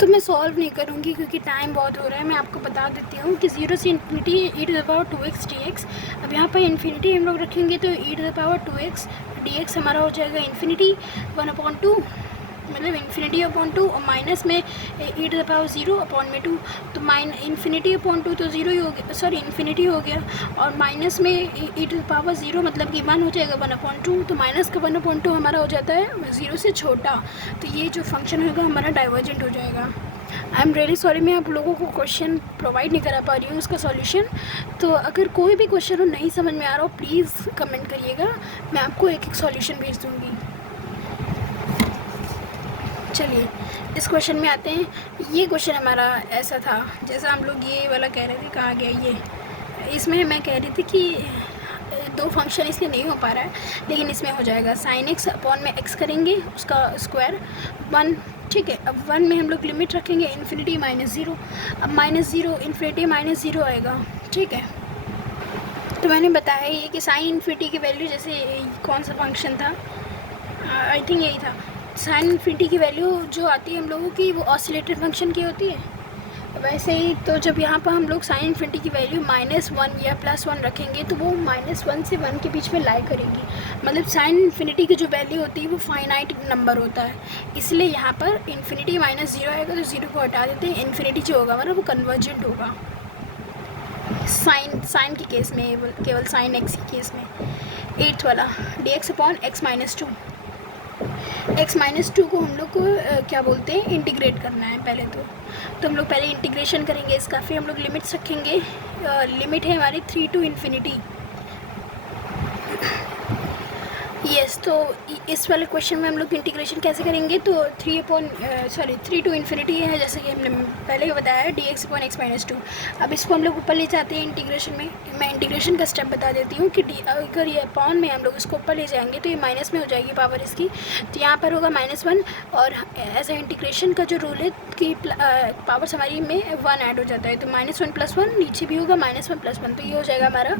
तो मैं सॉल्व नहीं करूँगी क्योंकि टाइम बहुत हो रहा है। मैं आपको बता देती हूँ कि 0 से इन्फिनिटी e⁻2x dx। अब यहाँ पर इन्फिनिटी हम लोग रखेंगे तो e⁻2x dx हमारा हो जाएगा इन्फिनिटी 1/2, मतलब इन्फिनिटी अपॉन 2, और माइनस में e⁻0 अपॉन में 2, तो इन्फिनिटी अपॉन 2 तो 0 ही हो गया, सॉरी इन्फिनिटी हो गया, और माइनस में e⁻0 मतलब कि 1 हो जाएगा 1/2, तो माइनस का 1/2 हमारा हो जाता है 0 से छोटा। तो ये जो फंक्शन होगा हमारा डाइवर्जेंट हो जाएगा। आई एम रियली सॉरी, मैं आप लोगों को क्वेश्चन प्रोवाइड नहीं करा पा रही हूँ उसका सॉल्यूशन। तो अगर कोई भी क्वेश्चन हो नहीं समझ में आ रहा हो प्लीज़ कमेंट करिएगा, मैं आपको एक एक सॉल्यूशन भेज दूँगी। चलिए इस क्वेश्चन में आते हैं। ये क्वेश्चन हमारा ऐसा था, जैसा हम लोग ये वाला कह रहे थे, कहाँ गया ये, इसमें मैं कह रही थी कि 2 फंक्शन इसलिए नहीं हो पा रहा है, लेकिन इसमें हो जाएगा। साइन एक्स अपॉन में एक्स करेंगे उसका स्क्वायर 1, ठीक है। अब 1 में हम लोग लिमिट रखेंगे इन्फिनिटी -0, अब -0 इन्फिनिटी -0 आएगा, ठीक है। तो मैंने बताया ये कि साइन इन्फिनिटी की वैल्यू, जैसे कौन सा फंक्शन था, आई थिंक यही था, साइन इन्फिनिटी की वैल्यू जो आती है हम लोगों की वो ऑसिलेटर फंक्शन की होती है। वैसे ही तो जब यहाँ पर हम लोग साइन इन्फिनिटी की वैल्यू -1 या +1 रखेंगे तो वो -1 से 1 के बीच में लाई करेगी, मतलब साइन इन्फिनिटी की जो वैल्यू होती है वो फाइनाइट नंबर होता है, इसलिए यहाँ पर इन्फिनिटी -0 आएगा तो 0 को हटा देते हैं, इन्फिनिटी जो होगा मतलब वो कन्वर्जेंट होगा साइन के केस में, केवल साइन एक्स के केस में। 8th वाला dx अपॉन x -2, x -2 को हम लोग को क्या बोलते हैं, इंटीग्रेट करना है पहले तो हम लोग पहले इंटीग्रेशन करेंगे इसका, फिर हम लोग लिमिट्स रखेंगे। लिमिट है हमारी 3 to इन्फिनिटी। यस, तो इस वाले क्वेश्चन में हम लोग इंटीग्रेशन कैसे करेंगे, तो 3 to इन्फिनिटी है, जैसे कि हमने पहले ही बताया है, dx अपॉन x -2। अब इसको हम लोग ऊपर ले जाते हैं इंटीग्रेशन में। मैं इंटीग्रेशन का स्टेप बता देती हूँ कि अगर ये अपॉन में हम लोग इसको ऊपर ले जाएंगे तो ये माइनस में हो जाएगी पावर इसकी, तो यहाँ पर होगा -1, और ऐसा इंटीग्रेशन का जो रूल है कि पावर्स हमारी में 1 ऐड हो जाता है, तो -1 + 1, नीचे भी होगा -1 + 1, तो ये हो जाएगा हमारा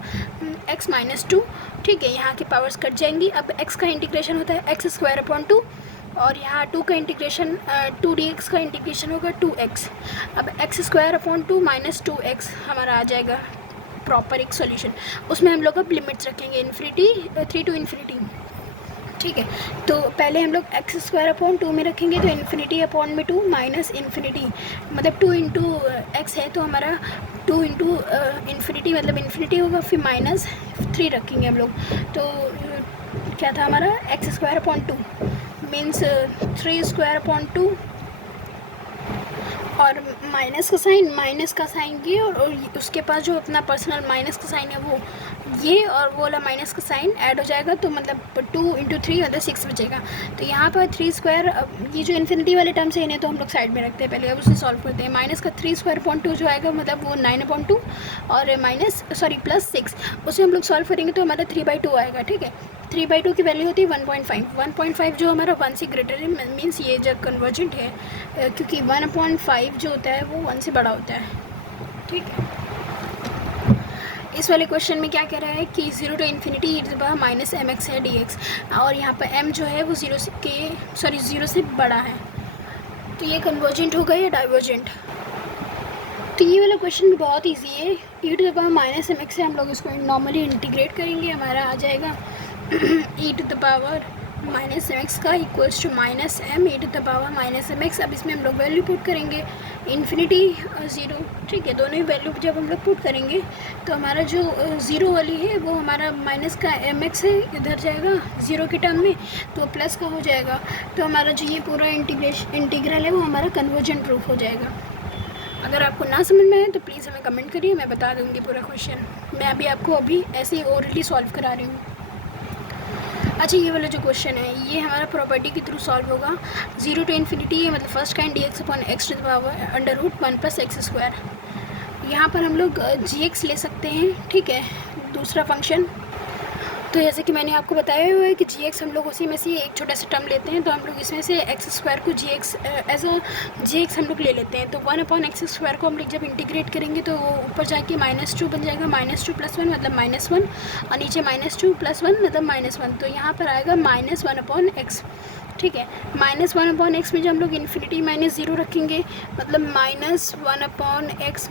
x -2, ठीक है। यहाँ की पावर्स कट जाएंगी। अब x का इंटीग्रेशन होता है x²/2, और यहाँ 2 का इंटीग्रेशन 2dx का इंटीग्रेशन होगा 2x। अब x²/2 - 2x हमारा आ जाएगा प्रॉपर एक सॉल्यूशन। उसमें हम लोग अब लिमिट्स रखेंगे इन्फिनिटी 3 to इन्फिनिटी, ठीक है। तो पहले हम लोग x²/2 में रखेंगे तो इन्फिनिटी अपॉन में 2 माइनस इन्फिनिटी, मतलब 2 × x है तो हमारा 2 × इन्फिनिटी मतलब इन्फिनिटी होगा, फिर -3 रखेंगे हम लोग, तो क्या था हमारा x²/2 मीन्स 3²/2, और माइनस का साइन ये, और उसके पास जो अपना पर्सनल माइनस का साइन है वो ये, और वो वाला माइनस का साइन ऐड हो जाएगा, तो मतलब 2 × 3 मतलब 6 बचेगा। तो यहाँ पर 3², ये जो इन्फिनिटी वाले टर्म्स है इन्हें तो हम लोग साइड में रखते हैं पहले, अब उसे सॉल्व करते हैं। माइनस का 3²/2 जो आएगा मतलब वो 9/2, और +6 उसे हम लोग सॉल्व करेंगे तो हमारा 3/2 आएगा, ठीक है। 3/2 की वैल्यू होती है 1.5 जो हमारा 1 से ग्रेटर है, मीन्स ये जो कन्वर्जेंट है, क्योंकि 1/5 जो होता है वो 1 से बड़ा होता है, ठीक है। इस वाले क्वेश्चन में क्या कह रहा है कि 0 to इन्फिनिटी -mx है dx, और यहाँ पर m जो है वो 0 से बड़ा है, तो ये कन्वर्जेंट होगा या डाइवर्जेंट। तो ये वाला क्वेश्चन भी बहुत इजी है। e⁻−mx से हम लोग इसको नॉर्मली इंटीग्रेट करेंगे, हमारा आ जाएगा e⁻−mx का इक्वल्स टू -m e⁻−mx। अब इसमें हम लोग वैल्यू पुट करेंगे इन्फिनिटी 0, ठीक है। दोनों ही वैल्यू जब हम लोग पुट करेंगे तो हमारा जो 0 वाली है वो हमारा माइनस का mx है, इधर जाएगा 0 के टर्म में, तो प्लस का हो जाएगा, तो हमारा जो ये पूरा इंटीग्रल है वो हमारा कन्वर्जेंट प्रूफ हो जाएगा। अगर आपको ना समझ में आए तो प्लीज़ हमें कमेंट करिए, मैं बता दूँगी पूरा क्वेश्चन। मैं आपको ऐसे ही ओरली सॉल्व करा रही हूँ। अच्छा, ये वाला जो क्वेश्चन है ये हमारा प्रॉपर्टी के थ्रू सॉल्व होगा। 0 to इन्फिनिटी है, मतलब first kind dx upon x to the power √1 + x²। यहाँ पर हम लोग gx ले सकते हैं, ठीक है, दूसरा फंक्शन। तो जैसे कि मैंने आपको बताया हुआ है कि gx हम लोग उसी में से एक छोटा सा टर्म लेते हैं, तो हम लोग इसमें से x² को gx एज अ gx हम लोग ले लेते हैं। तो 1/x² को हम लोग जब इंटीग्रेट करेंगे तो वो ऊपर जाके -2 बन जाएगा, -2 + 1 मतलब -1, और नीचे -2 + 1 मतलब -1, तो यहाँ पर आएगा -1/x। ठीक है। -1/x में जो हम लोग इन्फिनिटी -0 रखेंगे, मतलब -1/x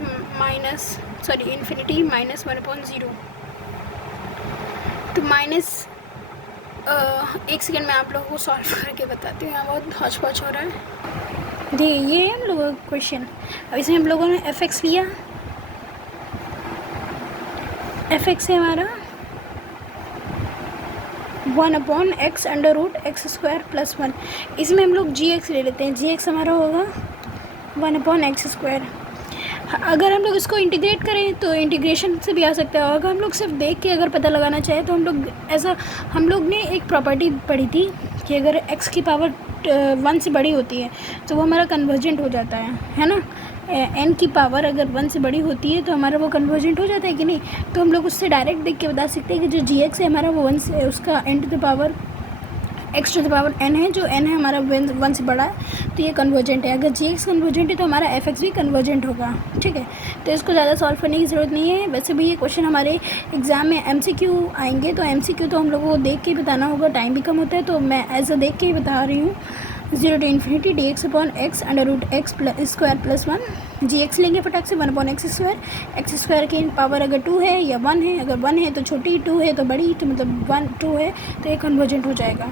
इन्फिनिटी -1/0, तो एक सेकेंड में आप लोगों को सॉल्व करके बताती हूँ, यहाँ बहुत हौच-पौच हो रहा है। देखिए ये है हम लोगों का क्वेश्चन। अब इसमें हम लोगों ने f(x) लिया, f(x) है हमारा 1/x √x² + 1। इसमें हम लोग gx ले लेते हैं, gx हमारा होगा 1/x²। अगर हम लोग इसको इंटीग्रेट करें तो इंटीग्रेशन से भी आ सकता है, अगर हम लोग सिर्फ देख के अगर पता लगाना चाहें तो हम लोग ने एक प्रॉपर्टी पढ़ी थी कि अगर x की पावर 1 से बड़ी होती है तो वो हमारा कन्वर्जेंट हो जाता है ना। n की पावर अगर 1 से बड़ी होती है तो हमारा वो कन्वर्जेंट हो जाता है कि नहीं। तो हम लोग उससे डायरेक्ट देख के बता सकते हैं कि जो gx है हमारा वो 1 से, उसका n है, जो n है हमारा 1 से बड़ा है, तो ये कन्वर्जेंट है। अगर gx कन्वर्जेंट है तो हमारा fx भी कन्वर्जेंट होगा, ठीक है। तो इसको ज़्यादा सॉल्व करने की ज़रूरत नहीं है। वैसे भी ये क्वेश्चन हमारे एग्ज़ाम में MCQ आएंगे, तो MCQ तो हम लोगों को देख के ही बताना होगा, टाइम भी कम होता है, तो मैं एज अ देख के ही बता रही हूँ। 0 to ∞ dx/x √x² + 1। gx लेंगे फटाक से 1/x²। x² की पावर अगर 2 है या 1 है, अगर 1 है तो छोटी, 2 है तो बड़ी, तो मतलब 2 है तो ये कन्वर्जेंट हो जाएगा।